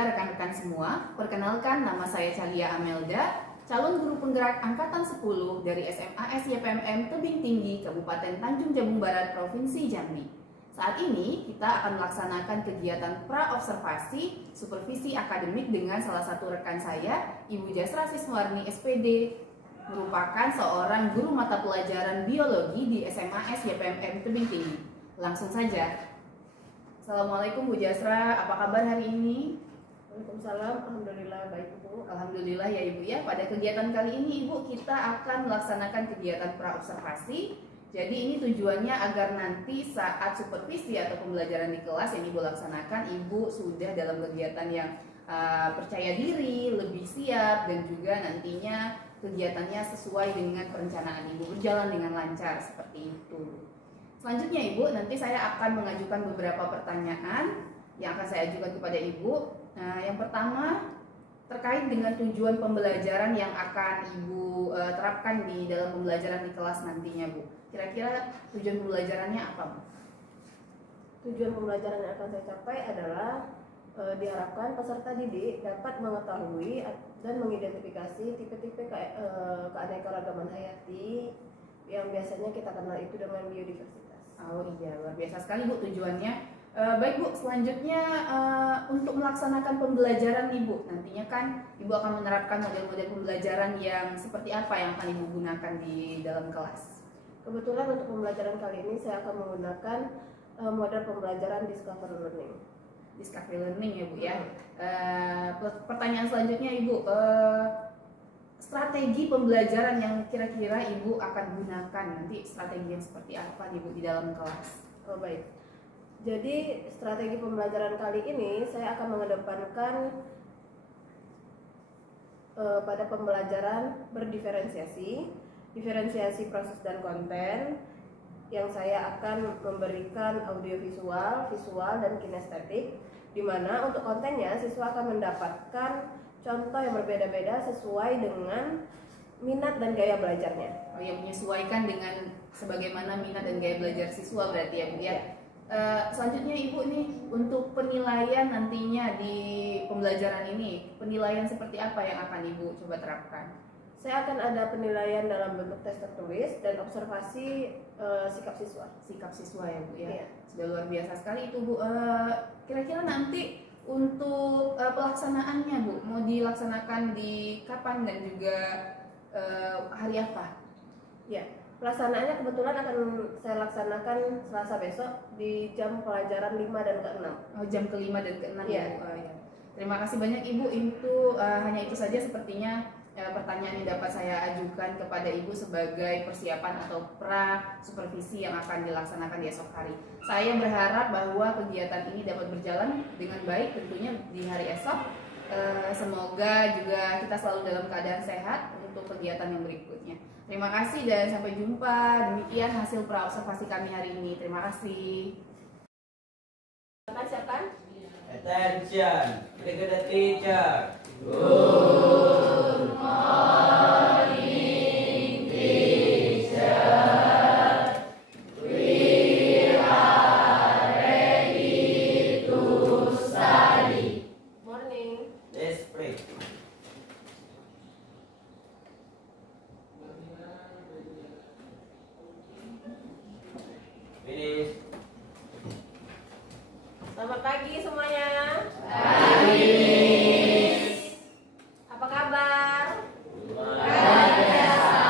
ya rekan-rekan semua, perkenalkan nama saya Calia Amelda, calon guru penggerak Angkatan 10 dari SMA SYPMM Tebing Tinggi, Kabupaten Tanjung Jabung Barat, Provinsi Jambi. Saat ini kita akan melaksanakan kegiatan pra-observasi supervisi akademik dengan salah satu rekan saya, Ibu Jasra Siswarni SPD, merupakan seorang guru mata pelajaran biologi di SMA SYPMM Tebing Tinggi. Langsung saja. Assalamualaikum Bu Jasra, apa kabar hari ini? Waalaikumsalam, alhamdulillah baik Ibu. Alhamdulillah ya Ibu ya. Pada kegiatan kali ini Ibu kita akan melaksanakan kegiatan pra-observasi. Jadi ini tujuannya agar nanti saat supervisi atau pembelajaran di kelas yang Ibu laksanakan, Ibu sudah dalam kegiatan yang percaya diri, lebih siap, dan juga nantinya kegiatannya sesuai dengan perencanaan Ibu, berjalan dengan lancar seperti itu. Selanjutnya Ibu, nanti saya akan mengajukan beberapa pertanyaan yang akan saya ajukan kepada Ibu. Yang pertama terkait dengan tujuan pembelajaran yang akan Ibu terapkan di dalam pembelajaran di kelas nantinya Bu. Kira-kira tujuan pembelajarannya apa Bu? Tujuan pembelajaran yang akan saya capai adalah diharapkan peserta didik dapat mengetahui dan mengidentifikasi tipe-tipe keanekaragaman hayati yang biasanya kita kenal itu dengan biodiversitas. Oh iya, luar biasa sekali Bu tujuannya. Baik Bu, selanjutnya untuk melaksanakan pembelajaran nih Bu, nantinya kan Ibu akan menerapkan model-model pembelajaran yang seperti apa yang akan Ibu gunakan di dalam kelas? Kebetulan untuk pembelajaran kali ini saya akan menggunakan model pembelajaran Discovery Learning. Discovery Learning ya Bu ya. Pertanyaan selanjutnya Ibu, strategi pembelajaran yang kira-kira Ibu akan gunakan nanti, strategi yang seperti apa nih Bu di dalam kelas? Oh baik. Jadi strategi pembelajaran kali ini saya akan mengedepankan pada pembelajaran berdiferensiasi, diferensiasi proses dan konten, yang saya akan memberikan audiovisual, visual, dan kinestetik, di mana untuk kontennya siswa akan mendapatkan contoh yang berbeda-beda sesuai dengan minat dan gaya belajarnya. Oh ya, menyesuaikan dengan sebagaimana minat dan gaya belajar siswa berarti ya Bu ya. Selanjutnya Ibu nih, untuk penilaian nantinya di pembelajaran ini, penilaian seperti apa yang akan Ibu coba terapkan? Saya akan ada penilaian dalam bentuk tes tertulis dan observasi sikap siswa. Sikap siswa ya Bu ya. Iya. Sudah luar biasa sekali itu Bu. Kira-kira nanti untuk pelaksanaannya Bu, mau dilaksanakan di kapan dan juga hari apa? Ya, pelaksanaannya kebetulan akan saya laksanakan Selasa besok di jam pelajaran 5 dan ke-6. Oh, jam ke-5 dan ke-6 ya Bu. Ya. Terima kasih banyak Ibu. Itu hanya itu saja sepertinya pertanyaan yang dapat saya ajukan kepada Ibu sebagai persiapan atau pra supervisi yang akan dilaksanakan di esok hari. Saya berharap bahwa kegiatan ini dapat berjalan dengan baik tentunya di hari esok. Semoga juga kita selalu dalam keadaan sehat untuk kegiatan yang berikutnya. Terima kasih dan sampai jumpa. Demikian hasil pra observasi kami hari ini. Terima kasih. Siapkan. Attention, the teacher. Good morning, teacher. We are ready to study. Morning. Let's pray. Finish. Selamat pagi semuanya. Pagi. Apa kabar? Luar biasa.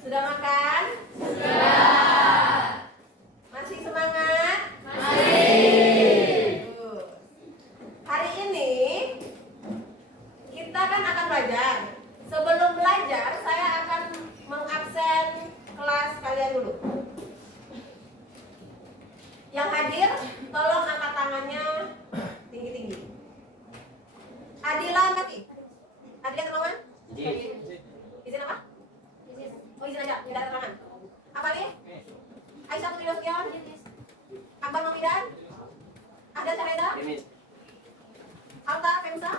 Sudah makan? Sudah. Masih semangat? Masih. Hari ini kita kan akan belajar. Sebelum belajar saya akan mengabsen kelas kalian dulu. Yang hadir tolong angkat tangannya tinggi-tinggi. Adila Mati. Adila Terlawan? Izin apa? Oh izin aja, tidak ada tangan. Apa nih? Aisyah Putri Roskion? Akbar Mamidan? Ahda Syareda? Alta Femsa?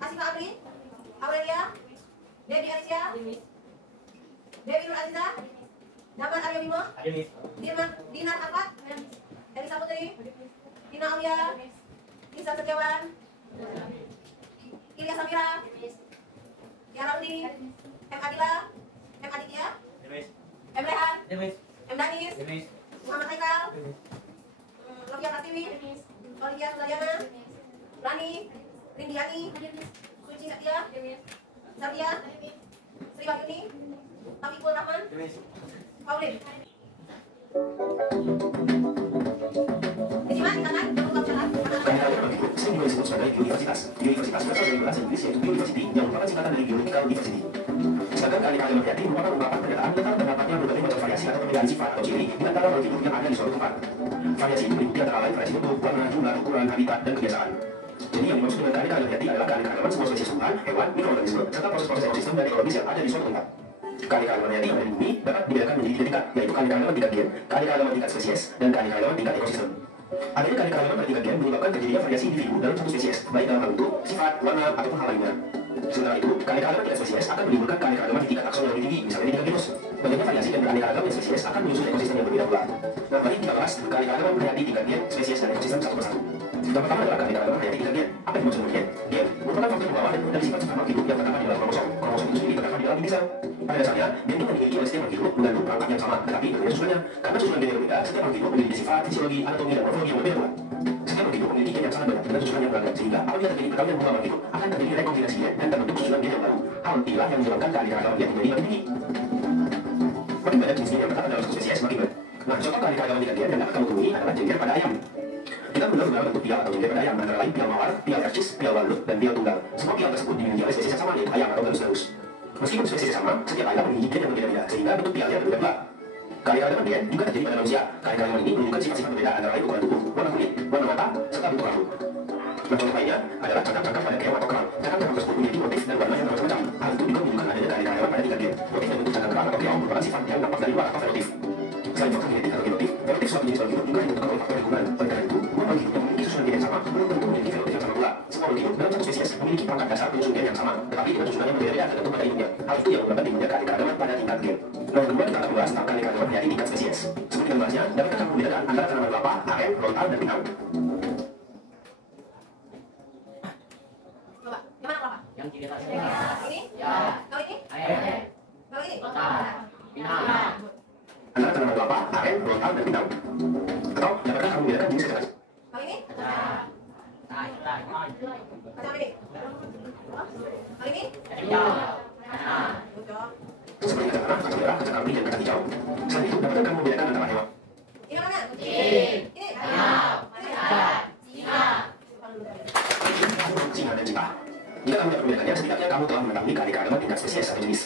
Asifa Abri? Aurelia? Debbie Alicia? Dewi Nur Aziza? Daman Aryo Bimo? Dinar Afat? Elisa Putri? Dina Aulia? Lisa Setiawan, Ilya Samira, Tiara Udi, M. Adila, M. Aditya, M. Rehan, M. Danis, Muhammad Haikal, Novia Pratiwi, Olivia Suzaryana, Rani, Rindiani, Suci Setia, Zaria, Sri Wahyuni, Taufikul Rahman, Pauline. Disimak di tangan, jangan lupa catat. Sering juga disebut sebagai biodiversitas. Biodiversitas berasal dari bahasa Inggris yaitu biodiversity yang merupakan singkatan dari biological diversity. Sedangkan keanekaragaman hayati merupakan ungkapan pernyataan tentang terdapatnya berbagai macam variasi atau perbedaan sifat atau ciri di antara makhluk hidup yang ada di suatu tempat. Variasi ini meliputi antara lain variasi bentuk, warna, jumlah, ukuran, habitat, dan kebiasaan. Jadi yang dimaksud dengan keanekaragaman hayati adalah keanekaragaman semua spesies tumbuhan, hewan, mikroorganisme, serta proses-proses ekosistem dan ekologis yang ada di suatu tempat. Keanekaragaman hayati pada bumi dapat dibedakan menjadi 3 tingkat, yaitu keanekaragaman tingkat gen, keanekaragaman tingkat spesies, dan keanekaragaman tingkat ekosistem. Adanya keanekaragaman pada tingkat gen menyebabkan terjadinya variasi individu dalam satu spesies, baik dalam hal bentuk, sifat, warna, ataupun hal lainnya. Sementara itu, keanekaragaman tingkat spesies akan menimbulkan keanekaragaman di tingkat takson yang lebih tinggi, misalnya di tingkat genus. Banyaknya variasi dan keanekaragaman spesies akan menyusun ekosistem yang berbeda pula. Nah, mari kita bahas keanekaragaman hayati tingkat gen, spesies, dan ekosistem satu persatu. Yang pertama adalah keanekaragaman hayati tingkat gen. Apa yang dimaksud dengan gen? Gen merupakan faktor pembawa dan sifat-sifat makhluk hidup yang terdapat di dalam kromosom. Kromosom itu sendiri terdapat di dalam inti sel. Pada dasarnya, gen itu memiliki oleh setiap makhluk hidup mengandung perangkat yang sama, tetapi berbeda susunannya. Karena susunan gen yang berbeda, setiap makhluk hidup memiliki sifat, fisiologi, anatomi, dan morfologi yang berbeda pula. Setiap makhluk hidup memiliki gen yang sangat banyak dengan susunan yang beragam, sehingga apabila terjadi perkawinan dua makhluk hidup, akan terjadi rekombinasi gen dan terbentuk susunan gen yang baru. Hal inilah yang menyebabkan keanekaragaman gen menjadi makin tinggi. Makin banyak jenis gen yang terdapat dalam satu spesies, makin baik. Nah, contoh keanekaragaman tingkat gen yang dapat kamu temui adalah jengger pada ayam. Kita mengenal beberapa bentuk pial atau jengger pada ayam, antara lain pial mawar, pial percis, pial walut, dan pial tunggal. Semua pial tersebut dimiliki oleh spesies yang sama, yaitu ayam atau galus-galus. Meskipun spesies sama, setiap ayam memiliki gen yang berbeda-beda, sehingga bentuk pialnya berbeda pula. Keanekaragaman gen juga terjadi pada manusia. Keanekaragaman ini menunjukkan sifat-sifat berbeda antara lain ukuran tubuh, warna kulit, warna mata, serta bentuk rambut. Nah, contoh lainnya adalah cangkang-cangkang pada keong atau kerang. Cangkang-cangkang tersebut memiliki motif dan warna yang bermacam-macam. Hal itu juga menunjukkan adanya keanekaragaman pada tingkat gen. Motif dan bentuk cangkang kerang atau keong merupakan sifat yang nampak dari luar atau fenotif. Selain faktor genetik atau genotif, fenotif suatu jenis makhluk hidup juga ditentukan oleh faktor lingkungan. Oleh karena itu, dua makhluk hidup yang memiliki susunan gen yang sama belum tentu memiliki fenotif yang sama pula. Semua makhluk hidup dalam satu spesies memiliki perangkat dasar penyusun gen yang sama, tetapi dengan susunan yang berbeda tergantung pada induknya. Hal itu yang menyebabkan timbulnya keanekaragaman pada tingkat gen. Nah, yang kedua kita akan membahas tentang keanekaragaman hayati tingkat spesies. Sebelum kita membahasnya, dapatkah kamu membedakan antara tanaman kelapa, aren, rontal, dan pinang? Coba, yang mana kelapa? Yang kiri atas. Ini? Ya. Kalau ini? Air. Kalau ini? Pinang. Antara tanaman kelapa, aren, rontal, dan pinang. Atau dapatkah kamu membedakan jenis vegetasi? Kalau ini? Tai. Macam ini? Kalau ini? Hijau. Bocor. Seperti kacang tanah, kacang merah, kacang api, dan kacang hijau. Selain itu, dapatkah kamu membedakan antara hewan? Ini mana? Kucing. Ini? Singa dan citah. Jika kamu dapat membedakannya, setidaknya kamu telah mengetahui keanekaragaman tingkat spesies atau jenis.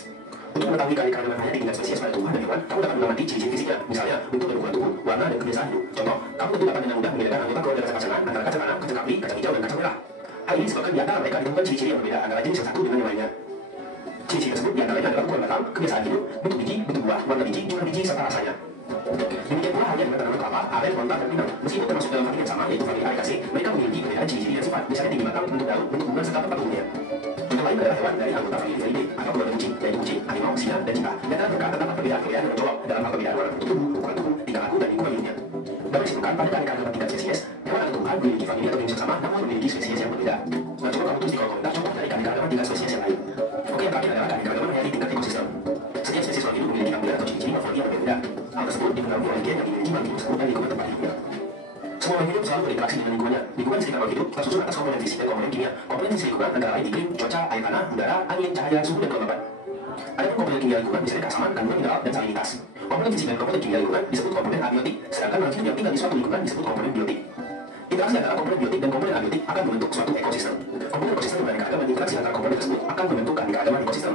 Untuk mengetahui keanekaragaman hayati tingkat spesies pada tumbuhan dan hewan, kamu dapat mengamati ciri-ciri fisiknya, misalnya bentuk dan ukuran tubuh, warna dan kebiasaan hidup. Contoh, kamu tentu dapat dengan mudah membedakan anggota keluarga kacang-kacangan antara kacang tanah, kacang api, kacang hijau, dan kacang merah. Hal ini disebabkan di antara mereka ditemukan ciri-ciri yang berbeda antara jenis yang satu dengan yang lainnya. Ciri-ciri tersebut di antaranya adalah ukuran batang, kebiasaan hidup, bentuk biji, bentuk buah, warna biji, jumlah biji, serta rasanya. Demikian pula halnya dengan tanaman kelapa, aren, rontal, dan pinang. Meskipun termasuk dalam famili yang sama, yaitu famili Arecaceae, mereka memiliki perbedaan ciri-ciri dan sifat, misalnya tinggi batang, bentuk daun, bentuk bunga, serta tempat tumbuhnya. Contoh lain adalah hewan dari anggota famili Felidae atau keluarga kucing, yaitu kucing, harimau, singa, dan citah. Di antara mereka terdapat perbedaan-perbedaan yang mencolok dalam hal perbedaan warna tubuh, ukuran tubuh, tingkah laku, dan lingkungan hidupnya. Dapat disimpulkan pada keanekaragaman tingkat spesies, hewan atau tumbuhan memiliki famili atau jenis yang sama, namun memiliki spesies yang berbeda. Nah, coba kamu tulis di kolom komentar contoh dari keanekaragaman tingkat spesies yang lain. Oke, yang terakhir adalah keanekaragaman hayati tingkat ekosistem. Setiap spesies makhluk hidup memiliki tampilan atau ciri-ciri morfologi yang berbeda. Hal tersebut dipengaruhi oleh gen yang dimiliki makhluk tersebut dan lingkungan tempat hidupnya. Semua makhluk hidup selalu berinteraksi dengan lingkungannya. Lingkungan di sekitar makhluk hidup tersusun atas komponen fisik dan komponen kimia. Komponen fisik lingkungan antara lain iklim, cuaca, air tanah, udara, angin, cahaya, suhu, dan kelembapan. Adapun komponen kimia lingkungan misalnya keasaman, kandungan mineral, dan salinitas. Komponen fisik dan komponen kimia lingkungan disebut komponen abiotik, sedangkan makhluk hidup yang tinggal di suatu lingkungan disebut komponen biotik. Interaksi antara komponen biotik dan komponen abiotik akan membentuk suatu ekosistem. Komponen ekosistem beraneka interaksi antara komponen tersebut akan membentuk keanekaragaman ekosistem.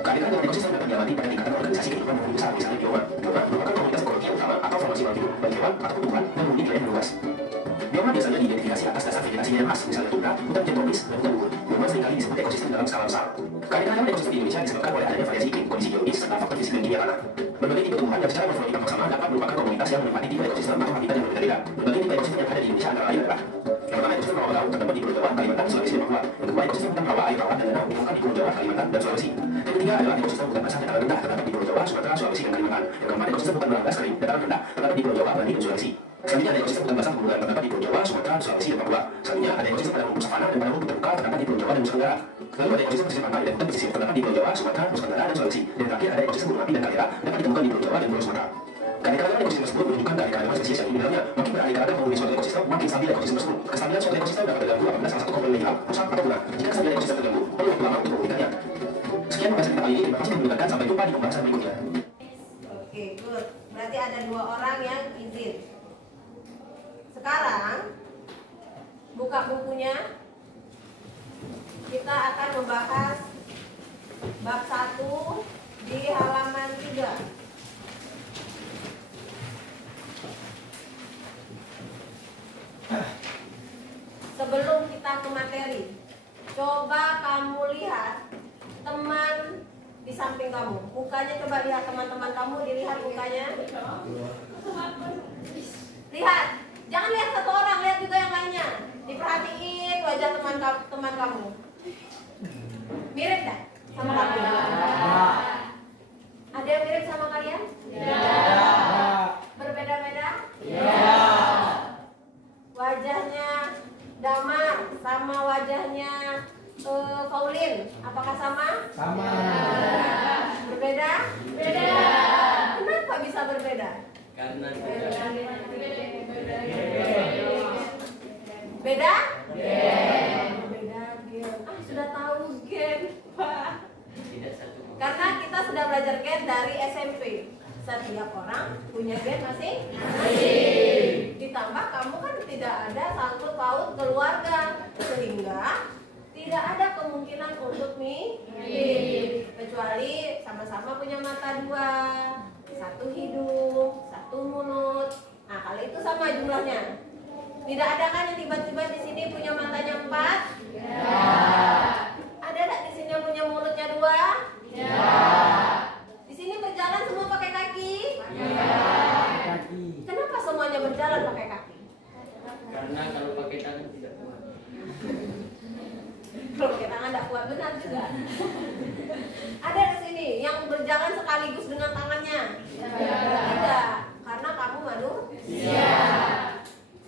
Keanekaragaman ekosistem dapat diamati pada tingkatan organisasi kehidupan yang besar, misalnya bioma. Bioma merupakan komunitas ekologi yang utama atau formasi makhluk hidup, baik hewan atau tumbuhan, yang memiliki nilai yang luas. Bioma biasanya diidentifikasi atas dasar vegetasinya yang khas, misalnya tundra, hutan tropis, dan hutan gugur. Bioma seringkali disebut ekosistem dalam skala besar. Keanekaragaman ekosistem di Indonesia disebabkan oleh adanya variasi iklim, kondisi geologis, serta faktor fisik dan kimia tanah. Berbagai tipe tumbuhan yang secara morfologi tampak sama dapat merupakan komunitas yang menempati tipe ekosistem atau habitat yang berbeda-beda. Berbagai tipe ekosistem yang ada di Indonesia antara lain adalah: yang pertama, ekosistem rawa laut terdapat di Pulau Jawa, Kalimantan, Sulawesi, dan Papua. Yang kedua, ekosistem hutan rawa, air rawa, dan danau ditemukan di Pulau Jawa, Kalimantan, dan Sulawesi. Yang ketiga adalah ekosistem hutan basah dataran rendah terdapat di Pulau Jawa, Sumatera, Sulawesi, dan Kalimantan. Yang keempat, ekosistem hutan beras kering dataran rendah terdapat di Pulau Jawa, Bali, dan Sulawesi. Selanjutnya ada ekosistem hutan basah pegunungan terdapat di Pulau Jawa, Sumatera, Sulawesi, dan Papua. Selanjutnya ada ekosistem padang rumput savana dan padang rumput terbuka terdapat di Pulau Jawa dan Nusa Tenggara. Lalu ada ekosistem pesisir pantai dan hutan pesisir terdapat di Pulau Jawa, Sumatera, Nusa Tenggara, dan Sulawesi. Dan terakhir ada ekosistem gunung api dan kaldera dapat ditemukan di Pulau Jawa dan Pulau Sumatera. Keanekaragaman ekosistem tersebut menunjukkan keanekaragaman spesies yang di dalamnya. Makin beraneka menghubungi suatu ekosistem, makin stabil ekosistem tersebut. Kestabilan suatu ekosistem dapat terganggu apabila salah satu komponen hilang, rusak atau punah. Jika kestabilan ekosistem terganggu, perlu waktu lama untuk memulihkannya. Sekian pembahasan kita kali ini. Terima kasih telah mendengarkan. Sampai jumpa di pembahasan berikutnya. Oke, good. Berarti ada 2 orang yang izin. Sekarang buka bukunya. Kita akan membahas bab 1 di halaman 3. Sebelum kita ke materi, coba kamu lihat teman di samping kamu. Mukanya coba lihat teman-teman kamu, dilihat mukanya. Lihat, jangan lihat satu orang, lihat juga yang lainnya. Diperhatiin wajah teman kamu. Mirip dah sama kamu? Ada yang mirip sama kalian? Berbeda-beda? Wajahnya Damar sama wajahnya Pauline, apakah sama? Sama. Berbeda? Beda. Kenapa bisa berbeda? Karena Beda? Beda gen. Sudah tahu gen, Pak. tidak satu. Karena kita sudah belajar gen dari SMP. Setiap orang punya gen masing-masing. Ditambah kamu kan tidak ada sangkut paut keluarga, sehingga tidak ada kemungkinan untuk mirip, kecuali sama-sama punya mata 2, 1 hidung, 1 mulut. Nah, kalau itu sama jumlahnya. Tidak ada kan yang tiba-tiba di sini punya matanya 4? Ya. Ada nggak di sini yang punya mulutnya 2? Ya. Di sini berjalan semua pakai kaki? Ya. Kenapa semuanya berjalan pakai kaki? Karena kalau pakai tangan tidak kuat. Kalau pakai tangan tidak kuat, benar juga. Ada di sini yang berjalan sekaligus dengan tangannya? Ya. Tidak, karena kamu manusia. Ya.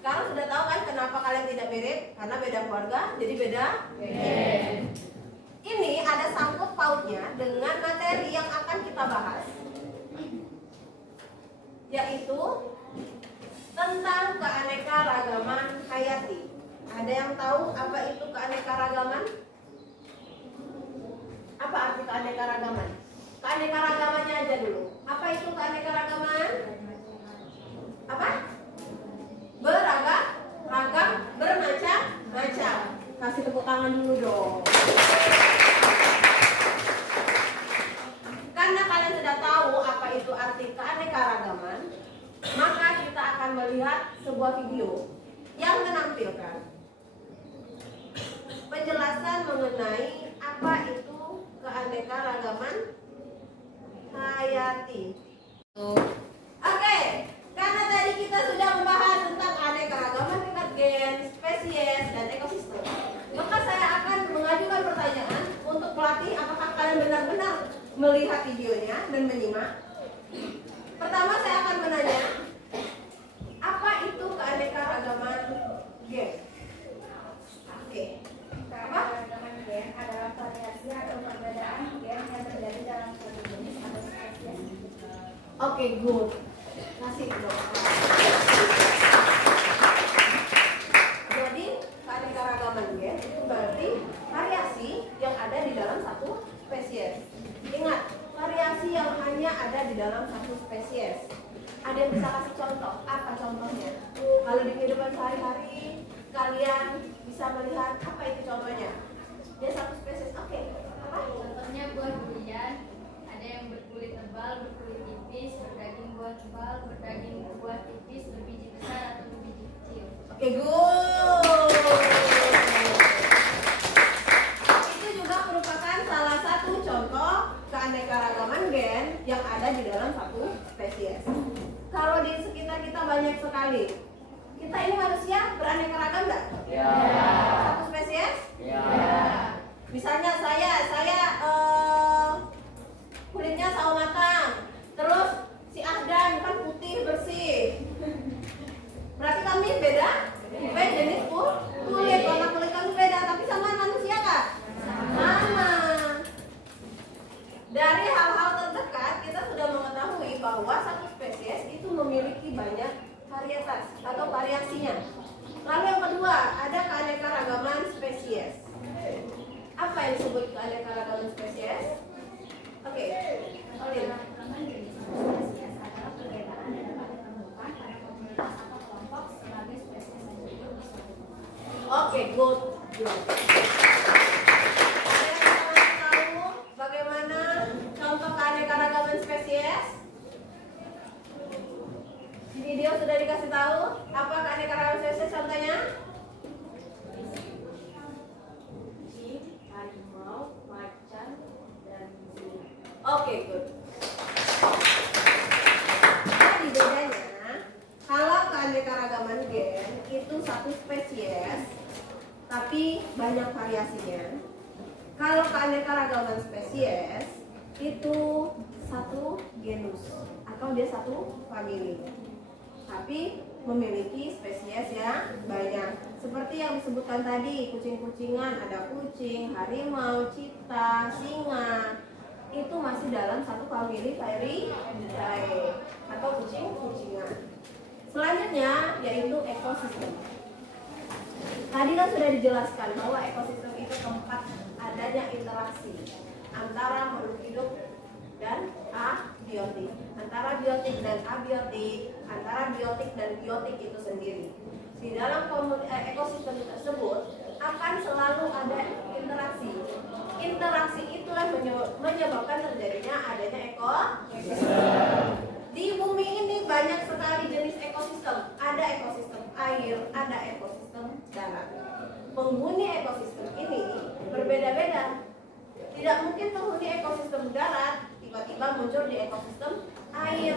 Sekarang sudah tahu kan kenapa kalian tidak mirip? Karena beda keluarga, jadi beda gen. Ini ada sangkut pautnya dengan materi yang akan kita bahas, yaitu tentang keanekaragaman hayati. Ada yang tahu apa itu keanekaragaman? Apa arti keanekaragaman? Keanekaragamannya aja dulu. Apa itu keanekaragaman? Apa? Beragam, bermacam-macam. Kasih tepuk tangan dulu dong. Karena kalian sudah tahu apa itu arti keanekaragaman, maka kita akan melihat sebuah video yang menampilkan penjelasan mengenai apa itu keanekaragaman hayati. Oke, karena tadi kita sudah membahas tentang keanekaragaman tingkat gen, spesies, dan ekosistem, maka saya akan mengajukan pertanyaan untuk pelatih. Apakah kalian benar-benar melihat videonya dan menyimak? Pertama, saya akan menanya, apa itu keanekaragaman gen? Oke. Apa? Keanekaragaman gen adalah variasi atau perbedaan gen yang terjadi dalam suatu jenis atau spesies. Oke, good. Kasih dong. Jadi keanekaragaman gen itu berarti variasi yang ada di dalam satu spesies. Ingat, variasi yang hanya ada di dalam satu spesies. Ada yang bisa kasih contoh? Apa contohnya? Kalau di kehidupan sehari-hari kalian bisa melihat apa itu contohnya? Dia satu spesies. Oke. Apa? Contohnya buah durian, ada yang berkulit tebal, berkulit tipis, berdaging buah tebal, berdaging buah tipis, berbiji besar atau berbiji kecil. Oke, good. Itu juga merupakan salah satu contoh keanekaragaman gen yang ada di dalam satu spesies. Kalau di sekitar kita banyak sekali. Kita ini manusia beraneka ragam nggak? Ya. Satu spesies? Ya. Misalnya saya kulitnya sawo matang. Terus si Ahdan kan putih bersih. Oke, good. Ada yang mau tahu bagaimana contoh keanekaragaman spesies? Di video sudah dikasih tahu apa keanekaragaman spesies contohnya? Kucing, harimau, macan, dan singa. Oke, good. Jadi bedanya, kalau keanekaragaman gen itu satu spesies, tapi banyak variasinya. Kalau keanekaragaman spesies itu satu genus atau dia satu famili, tapi memiliki spesies yang banyak. Seperti yang disebutkan tadi, kucing-kucingan, ada kucing, harimau, cita, singa, itu masih dalam satu famili Felidae atau kucing-kucingan. Selanjutnya yaitu ekosistem. Tadi kan sudah dijelaskan bahwa ekosistem itu tempat adanya interaksi antara makhluk hidup dan abiotik, antara biotik dan abiotik, antara biotik dan biotik itu sendiri. Di dalam ekosistem tersebut akan selalu ada interaksi. Interaksi itulah menyebabkan terjadinya adanya ekosistem. Di bumi ini banyak sekali jenis ekosistem. Ada ekosistem air, ada ekosistem darat. Penghuni ekosistem ini berbeda-beda. Tidak mungkin penghuni ekosistem darat tiba-tiba muncul di ekosistem air.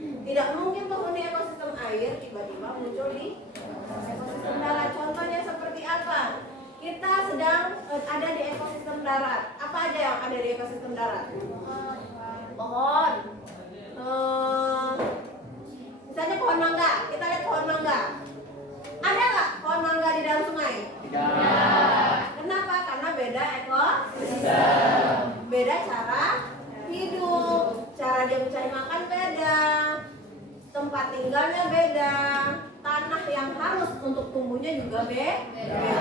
Tidak mungkin penghuni ekosistem air tiba-tiba muncul di ekosistem darat. Contohnya seperti apa? Kita sedang ada di ekosistem darat. Apa aja yang ada di ekosistem darat? Pohon. Misalnya pohon mangga. Kita lihat pohon mangga. Ada nggak pohon mangga di dalam sungai? Tidak. Kenapa? Karena beda ekosistem. Beda cara hidup. Cara dia mencari makan beda. Tempat tinggalnya beda. Tanah yang harus untuk tumbuhnya juga beda.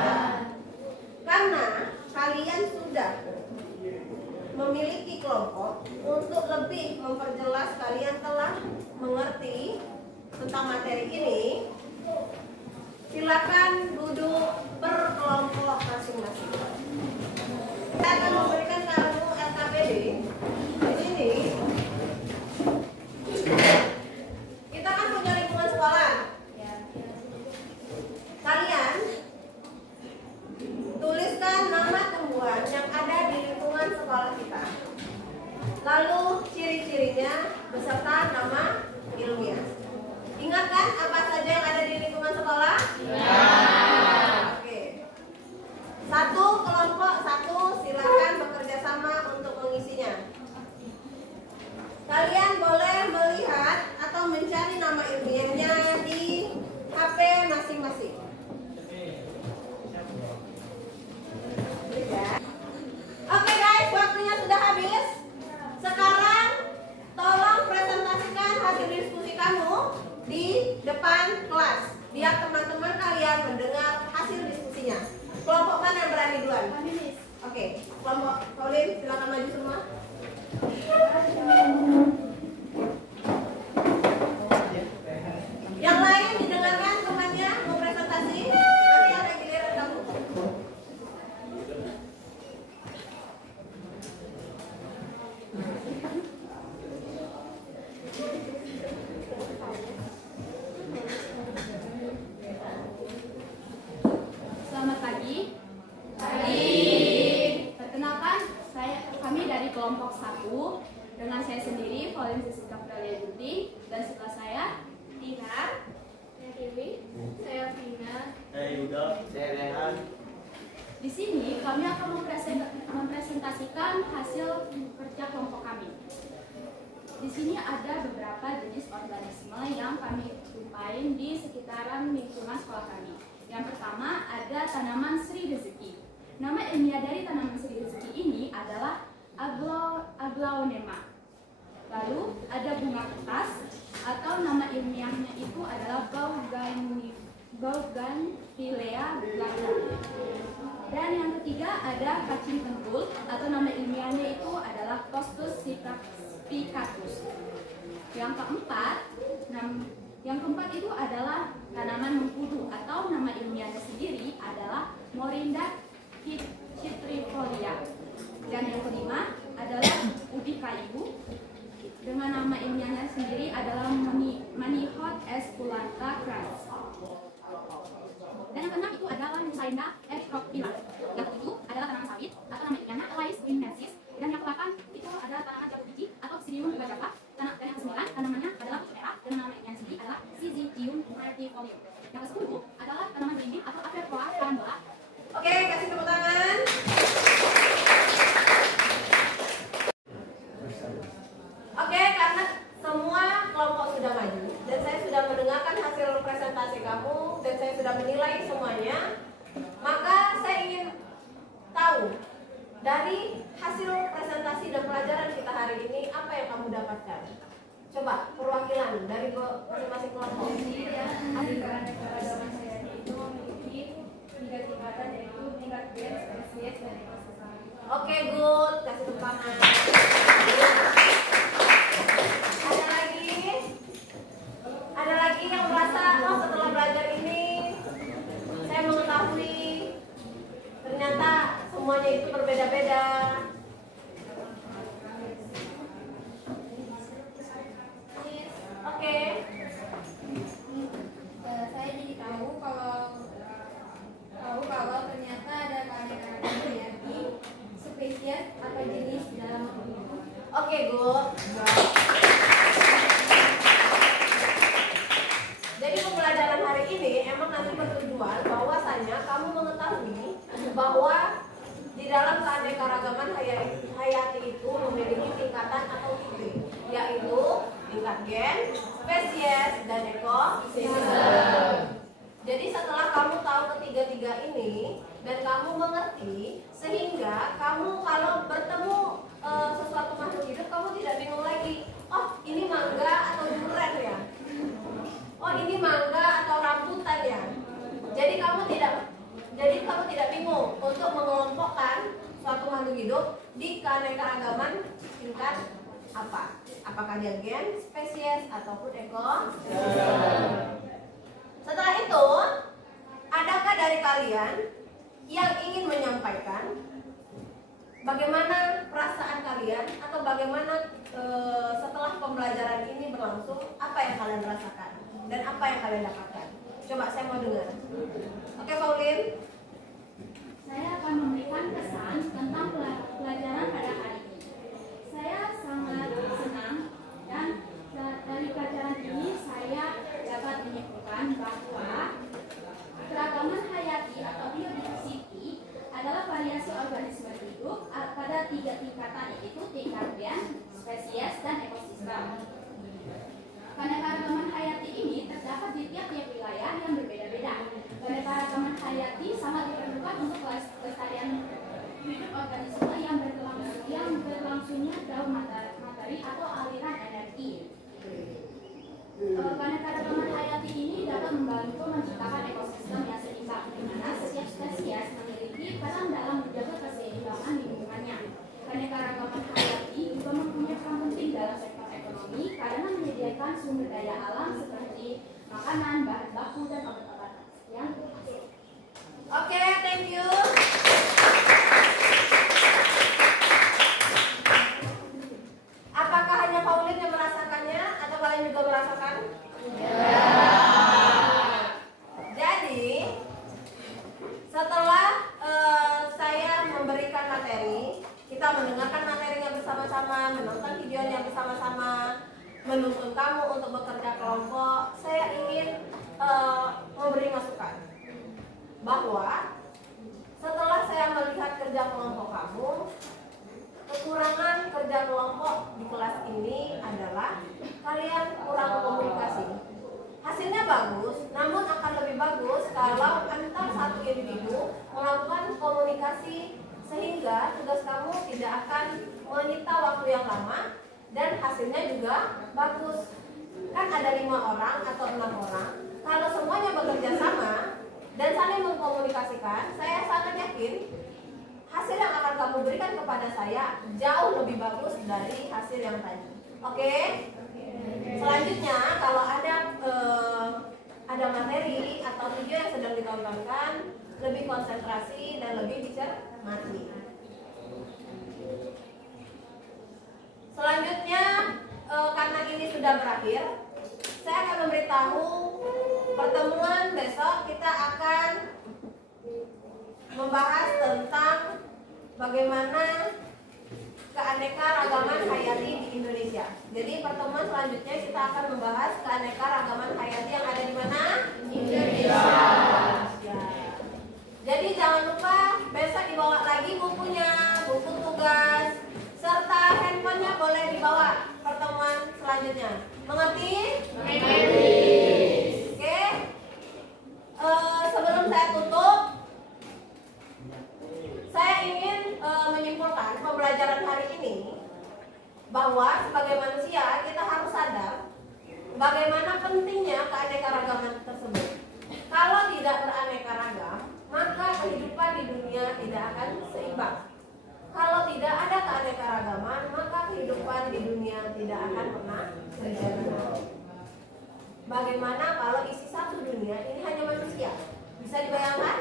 Karena kalian sudah memiliki kelompok, untuk lebih memperjelas kalian telah mengerti tentang materi ini, silakan duduk per kelompok masing-masing. Kita akan memberikan kamu SKPD. Di sini kita kan punya lingkungan sekolah. Kalian tuliskan nama tumbuhan yang ada di lingkungan sekolah kita. Lalu ciri-cirinya beserta nama ilmiah. Ingat kan apa saja yang ada di lingkungan sekolah? Ya. Oke. Satu kelompok satu, silakan bekerja sama untuk mengisinya. Kalian boleh melihat atau mencari nama ilmiahnya di HP masing-masing. Oke guys, waktunya sudah habis. Sekarang tolong presentasikan hasil diskusi kamu di depan kelas, biar teman-teman kalian mendengar hasil diskusinya. Kelompok mana yang berani duluan? Oke, kelompok Pauline silakan maju semua. Yang lain didengarkan temannya mau presentasi. Nanti ada giliran kamu. Selamat pagi. Perkenalkan, kami dari kelompok 1 dengan saya sendiri, Pauline Jessica Pralia Juti, dan setelah saya, Tina, saya Dewi, saya Vina, Saya Yuda. Saya Rehan. Di sini kami akan mempresentasikan hasil kerja kelompok kami. Di sini ada beberapa jenis organisme yang kami jumpain di sekitaran lingkungan sekolah kami. Yang pertama ada tanaman Sri Rezeki. Nama ilmiah dari tanaman Sri Rezeki ini adalah Aglaonema. Lalu ada bunga kertas atau nama ilmiahnya itu adalah Bougainvillea blanda. Dan yang ketiga ada cacing tentul atau nama ilmiahnya itu adalah Costus spicatus. Yang keempat Yang keempat itu adalah tanaman mengkudu atau nama ilmiahnya sendiri adalah Morinda citrifolia. Dan yang kelima adalah ubi kayu dengan nama ilmiahnya sendiri adalah Manihot esculenta crans. Dan yang keenam itu adalah Musainda ecrophylla. Yang ketujuh adalah tanaman sawit atau nama ilmiahnya Elais guinensis. Dan yang kedelapan itu adalah tanaman jambu biji atau Psyllium bajaca. Dan yang kesembilan tanamannya adalah pucuk merah dan nama ilmiahnya sendiri adalah Syzygium myrtifolium. Yang kesepuluh adalah tanaman belimbing atau Aperpoa carambola. Oke, kasih tepuk tangan. Oke, karena semua kelompok sudah maju dan saya sudah mendengarkan hasil presentasi kamu dan saya sudah menilai semuanya, maka saya ingin tahu dari hasil presentasi dan pelajaran kita hari ini apa yang kamu dapatkan. Coba perwakilan dari masing-masing kelompok. Oke, good. Kasih tepuk tangan. Ada lagi yang merasa, oh setelah belajar ini saya mengetahui ternyata semuanya itu berbeda-beda. Oke. Saya jadi tahu kalau ternyata ada keanekaragaman hayati, spesies atau jenis dalam bumi. Oke, good. Jadi pembelajaran hari ini emang nanti bertujuan bahwasanya kamu mengetahui bahwa di dalam keanekaragaman hayati itu memiliki tingkatan atau tipe, yaitu tingkat gen, spesies, dan ekosistem. Jadi setelah kamu tahu ketiga-tiga ini dan kamu mengerti, sehingga kamu kalau bertemu sesuatu makhluk hidup kamu tidak bingung lagi. Oh, ini mangga atau durian ya? Oh, ini mangga atau rambutan ya? Jadi kamu tidak bingung untuk mengelompokkan suatu makhluk hidup di keanekaragaman tingkat apa? Apakah dia gen, spesies, ataupun ekosistem? Setelah itu, adakah dari kalian yang ingin menyampaikan bagaimana perasaan kalian atau bagaimana setelah pembelajaran ini berlangsung, apa yang kalian rasakan dan apa yang kalian dapatkan? Coba saya mau dengar. Oke, Pauline. Saya akan memberikan kesan tentang pelajaran pada hari ini. Saya sangat senang dan dari pelajaran ini saya dapat menyimpulkan bahwa keragaman hayati atau biodiversity adalah variasi organisme hidup pada tiga tingkatan, yaitu tingkat gen, spesies, dan ekosistem. Keanekaragaman hayati ini terdapat di tiap-tiap wilayah yang berbeda-beda. Keanekaragaman hayati sangat diperlukan untuk kelestarian hidup organisme yang berlangsungnya daun materi atau aliran energi. Keanekaragaman hayati ini dapat membantu menciptakan ekosistem yang seimbang, di mana setiap spesies memiliki peran dalam menjaga keseimbangan lingkungannya. Keanekaragaman hayati juga mempunyai peran penting dalam sektor ekonomi karena menyediakan sumber daya alam seperti makanan, bahan baku, dan obat-obatan. Sekian. Oke, thank you. Apakah hanya Pauline yang merasakannya atau kalian juga merasakan? Ya. Jadi setelah saya memberikan materi, kita mendengarkan materinya bersama-sama, menonton videonya bersama-sama, menuntun kamu untuk bekerja kelompok, saya ingin memberi masukan bahwa setelah saya melihat kerja kelompok kamu, kekurangan kerja kelompok di kelas ini adalah kalian kurang komunikasi. Hasilnya bagus, namun akan lebih bagus kalau antar satu individu melakukan komunikasi sehingga tugas kamu tidak akan menyita waktu yang lama dan hasilnya juga bagus. Kan ada 5 orang atau 6 orang, kalau semuanya bekerja sama dan saling mengkomunikasikan, saya sangat yakin hasil yang akan kamu berikan kepada saya jauh lebih bagus dari hasil yang tadi. Oke? Selanjutnya, kalau ada ditontonkan, lebih konsentrasi dan lebih dicermati. Selanjutnya, karena ini sudah berakhir, saya akan memberitahu pertemuan besok kita akan membahas tentang bagaimana keanekaragaman hayati di Indonesia. Jadi pertemuan selanjutnya kita akan membahas keanekaragaman hayati yang ada di mana? Indonesia. Ya. Jadi jangan lupa besok dibawa lagi bukunya, buku tugas, serta handphonenya boleh dibawa pertemuan selanjutnya. Mengerti? Mengerti. Oke. Sebelum saya tutup, saya ingin menyimpulkan pembelajaran hari ini bahwa sebagai manusia kita harus sadar bagaimana pentingnya keanekaragaman tersebut. Kalau tidak beraneka ragam, maka kehidupan di dunia tidak akan seimbang. Kalau tidak ada keanekaragaman, maka kehidupan di dunia tidak akan pernah terjadi. Bagaimana kalau isi satu dunia ini hanya manusia? Bisa dibayangkan?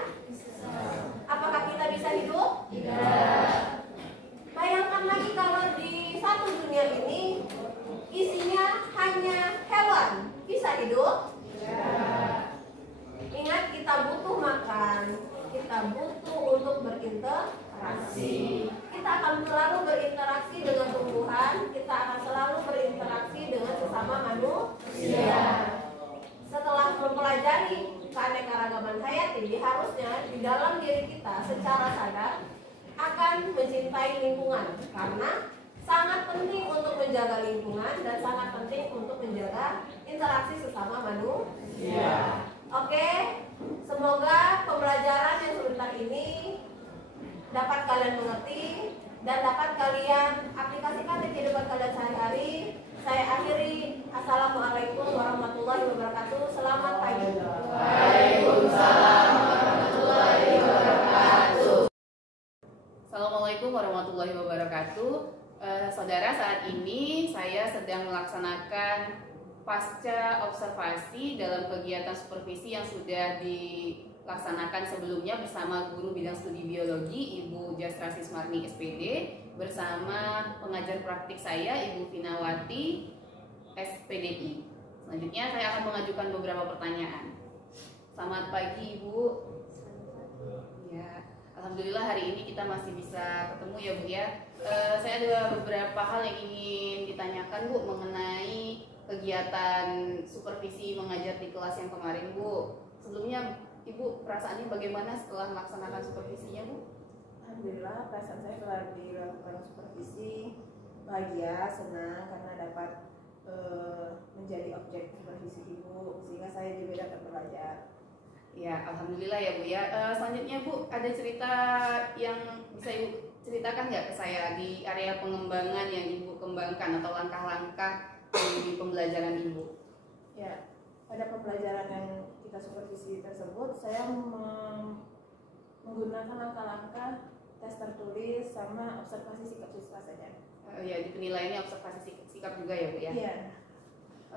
Apakah kita bisa hidup? Tidak. Bayangkan lagi kalau di satu dunia ini isinya hanya hewan, bisa hidup? Tidak. Ingat, kita butuh makan, kita butuh untuk berinteraksi. Kita akan selalu berinteraksi dengan tumbuhan, kita akan selalu berinteraksi dengan sesama manusia. Setelah mempelajari keanekaragaman hayati, harusnya di dalam diri kita secara sadar akan mencintai lingkungan, karena sangat penting untuk menjaga lingkungan dan sangat penting untuk menjaga interaksi sesama manusia. Oke, semoga pembelajaran yang sebentar ini dapat kalian mengerti dan dapat kalian aplikasikan di kehidupan kalian sehari-hari. Saya akhiri. Assalamualaikum warahmatullahi wabarakatuh. Selamat pagi. Waalaikumsalam warahmatullahi wabarakatuh. Assalamualaikum warahmatullahi wabarakatuh. Saudara, saat ini saya sedang melaksanakan pasca observasi dalam kegiatan supervisi yang sudah dilaksanakan sebelumnya bersama guru bidang studi biologi Ibu Jastrasi Smarni SPD bersama pengajar praktik saya Ibu Finawati SPDI. Selanjutnya saya akan mengajukan beberapa pertanyaan. Selamat pagi Ibu. Ya, alhamdulillah hari ini kita masih bisa ketemu ya Bu ya. Saya ada beberapa hal yang ingin ditanyakan Bu mengenai kegiatan supervisi mengajar di kelas yang kemarin Bu. Sebelumnya Ibu perasaannya bagaimana setelah melaksanakan supervisinya Bu? Alhamdulillah, perasaan saya setelah dilakukan supervisi bahagia, senang karena dapat menjadi objek supervisi Ibu, sehingga saya juga dapat belajar. Ya, alhamdulillah ya Bu ya. Selanjutnya Bu, ada cerita yang bisa Ibu ceritakan nggak ke saya di area pengembangan yang Ibu kembangkan atau langkah-langkah di pembelajaran Ibu? Ya, pada pembelajaran yang kita supervisi tersebut, saya menggunakan langkah-langkah tes tertulis sama observasi sikap siswa saja. Ya, di penilaiannya observasi sikap juga ya Bu ya? Iya.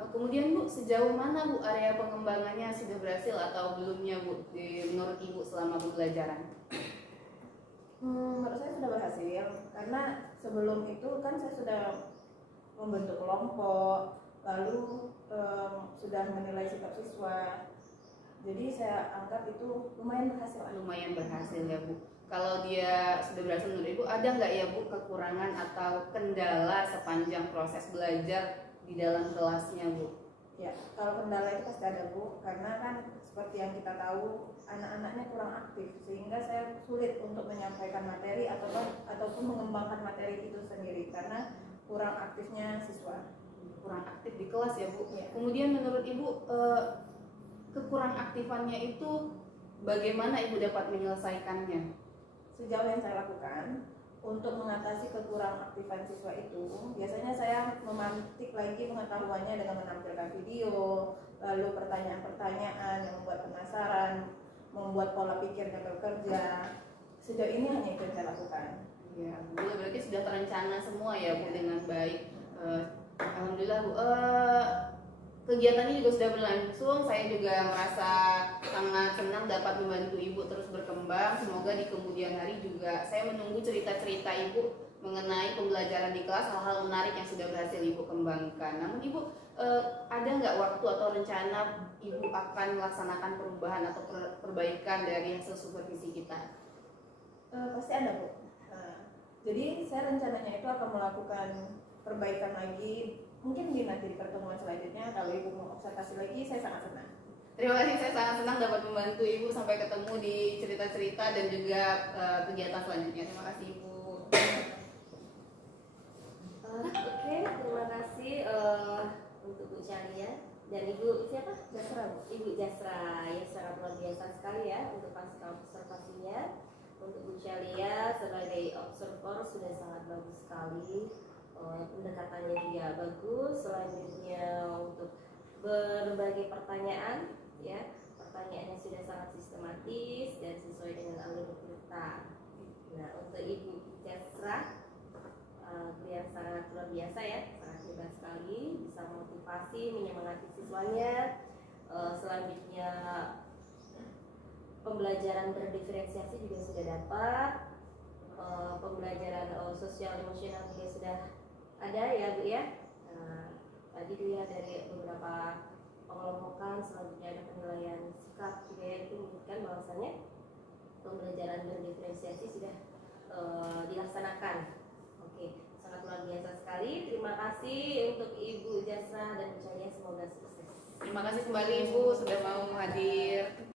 Kemudian Bu, sejauh mana Bu area pengembangannya sudah berhasil atau belumnya Bu menurut Ibu selama pembelajaran? Menurut saya sudah berhasil, karena sebelum itu kan saya sudah membentuk kelompok, lalu sudah menilai sikap siswa. Jadi saya anggap itu lumayan berhasil. Lumayan berhasil ya Bu. Kalau dia sudah berhasil menurut Ibu, ada nggak ya Bu kekurangan atau kendala sepanjang proses belajar di dalam kelasnya Bu? Ya, kalau kendala itu pasti ada Bu, karena kan seperti yang kita tahu anak-anaknya kurang aktif, sehingga saya sulit untuk menyampaikan materi ataupun mengembangkan materi itu sendiri karena kurang aktifnya siswa. Kurang aktif di kelas ya Bu. Ya. Kemudian menurut Ibu kekurang aktifannya itu bagaimana Ibu dapat menyelesaikannya? Sejauh yang saya lakukan untuk mengatasi kekurang aktifan siswa itu, biasanya saya memantik lagi pengetahuannya dengan menampilkan video, lalu pertanyaan-pertanyaan yang membuat penasaran, membuat pola pikirnya bekerja. Sejauh ini hanya itu yang saya lakukan. Ya, berarti sudah terencana semua ya Bu dengan baik. Alhamdulillah Bu. kegiatannya juga sudah berlangsung. Saya juga merasa sangat senang dapat membantu Ibu terus berkembang. Semoga di kemudian hari juga saya menunggu cerita-cerita Ibu mengenai pembelajaran di kelas, hal-hal menarik yang sudah berhasil Ibu kembangkan. Namun Ibu, ada nggak waktu atau rencana Ibu akan melaksanakan perubahan atau perbaikan dari hasil supervisi kita? Pasti ada, Bu. Jadi saya rencananya itu akan melakukan perbaikan lagi, mungkin nanti di pertemuan selanjutnya. Kalau Ibu mau observasi lagi, saya sangat senang. Terima kasih, saya sangat senang dapat membantu Ibu sampai ketemu di cerita-cerita dan juga kegiatan selanjutnya. Terima kasih Ibu. Oke, terima kasih untuk Bu Calia dan Ibu siapa? Jasra, Bu. Ibu Jasra, ya sangat luar biasa sekali ya untuk pasca observasinya. Untuk Bu Calia sebagai observer sudah sangat bagus sekali, pendekatannya juga bagus. Selanjutnya untuk berbagai pertanyaan, ya pertanyaannya sudah sangat sistematis dan sesuai dengan alur kita. Nah, untuk Ibu Jasra, beliau sangat luar biasa ya, sangat hebat sekali, bisa motivasi, menyemangati siswanya. Selanjutnya pembelajaran berdiferensiasi juga sudah dapat, pembelajaran sosial emosional juga sudah ada ya Bu ya. Tadi dilihat dari beberapa pengelompokan, selanjutnya ada penilaian sikap juga ya, itu menunjukkan bahwasannya pembelajaran berdiferensiasi sudah dilaksanakan. Oke, sangat luar biasa sekali. Terima kasih untuk Ibu Jasra dan Bu Calia, semoga sukses. Terima kasih kembali Ibu sudah mau hadir.